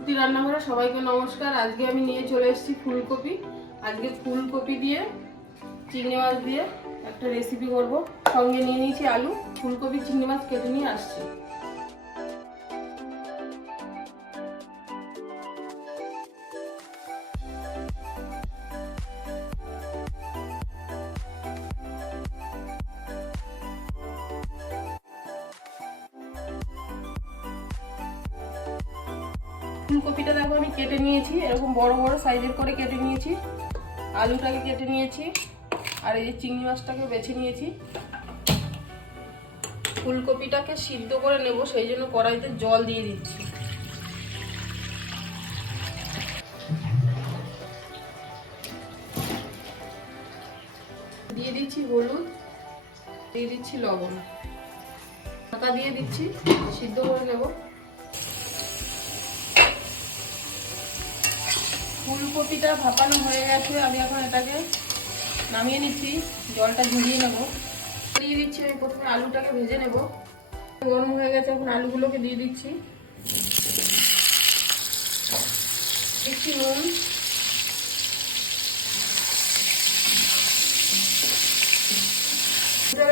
শ্রুতি রান্নাঘরে সবাইকে নমস্কার। আজকে আমি নিয়ে চলে এসেছি ফুলকপি। আজকে ফুলকপি দিয়ে, চিংড়ি মাছ দিয়ে একটা রেসিপি করব। সঙ্গে নিয়ে নিয়েছি আলু। ফুলকপি, চিংড়ি মাছ কেটে নিয়ে আসছি। ফুলকপিটা দেখো, আমি কেটে নিয়েছি। এরকম বড় বড় সাইজের করে কেটে নিয়েছি। আলুটাকে কেটে নিয়েছি। আর এই যে চিংড়ি মাছটাকে বেছে নিয়েছি। ফুলকপিটাকে সিদ্ধ করে নেব, সেই জন্য কড়াইতে জল দিয়ে দিচ্ছি। দিয়ে দিচ্ছি হলুদ, দিয়ে দিচ্ছি লবণ। ঢাকা দিয়ে দিচ্ছি, সিদ্ধ করে নেব। ফুলকপিটা ভাপানো হয়ে গেছে, আমি এখন এটাকে নামিয়ে নিচ্ছি, জলটা ঝরিয়ে নেব। দিয়ে দিচ্ছি, আমি প্রথমে আলুটাকে ভেজে নেব। গরম হয়ে গেছে, এখন আলুগুলোকে দিয়ে দিচ্ছি। দিচ্ছি নুন।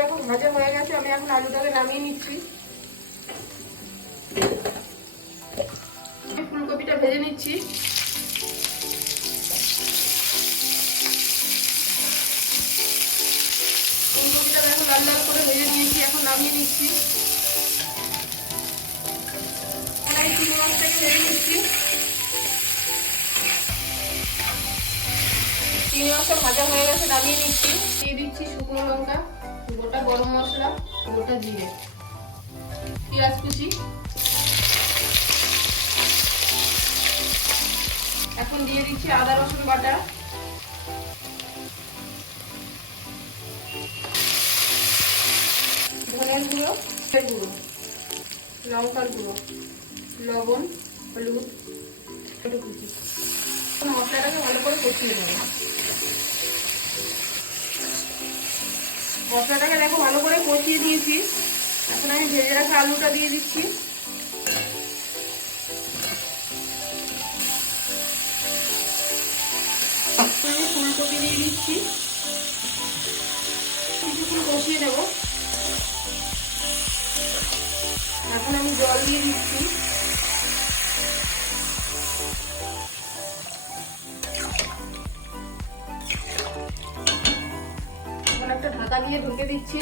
এখন ভাজা হয়ে গেছে, আমি এখন আলুটাকে নামিয়ে নিচ্ছি। ফুলকপিটা ভেজে নিচ্ছি। লাল লাল করে ভেজে নিয়েছি, এখন নামিয়ে নিচ্ছি। আমি চিংড়ি মাছটাকে ভেজে নিচ্ছি। চিংড়ি মাছটা ভাজা হয়ে গেছে, নামিয়ে নিচ্ছি। দিয়ে দিচ্ছি শুকনো লঙ্কা, গোটা গরম মশলা, গোটা জিরে, পেঁয়াজ কুচি। এখন দিয়ে দিচ্ছি আদা রসুন বাটা। ধনের গুঁড়ো জিরের গুঁড়ো, লঙ্কার গুঁড়ো, লবণ, হলুদ কুচি। মশলাটাকে ভালো করে কষিয়ে নেব। মশলাটাকে দেখো ভালো করে কষিয়ে দিয়েছি। এখন আমি ভেজে রাখা আলুটা দিয়ে দিচ্ছি। ফুলকপি দিয়ে দিচ্ছি। এখন আমি জল দিয়ে দিচ্ছি। এখন একটা ঢাকা দিয়ে ঢুকে দিচ্ছি।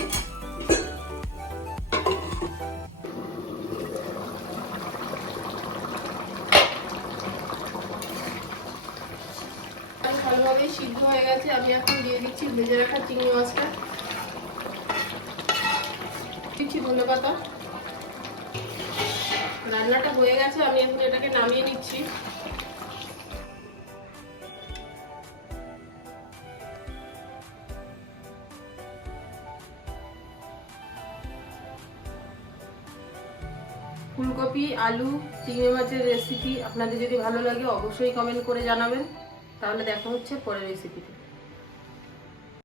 ভালোভাবেই সিদ্ধ হয়ে গেছে। আমি এখন দিয়ে দিচ্ছি ভেজে রাখা চিংড়ি মাছটা। দিচ্ছি ধনে পাতা রান্নাটা হয়ে গেছে, আমি এখন এটাকে নামিয়ে নিচ্ছি। ফুলকপি, আলু, চিংড়ি মাছের রেসিপি আপনাদের যদি ভালো লাগে অবশ্যই কমেন্ট করে জানাবেন। তাহলে দেখা হচ্ছে পরের রেসিপিতে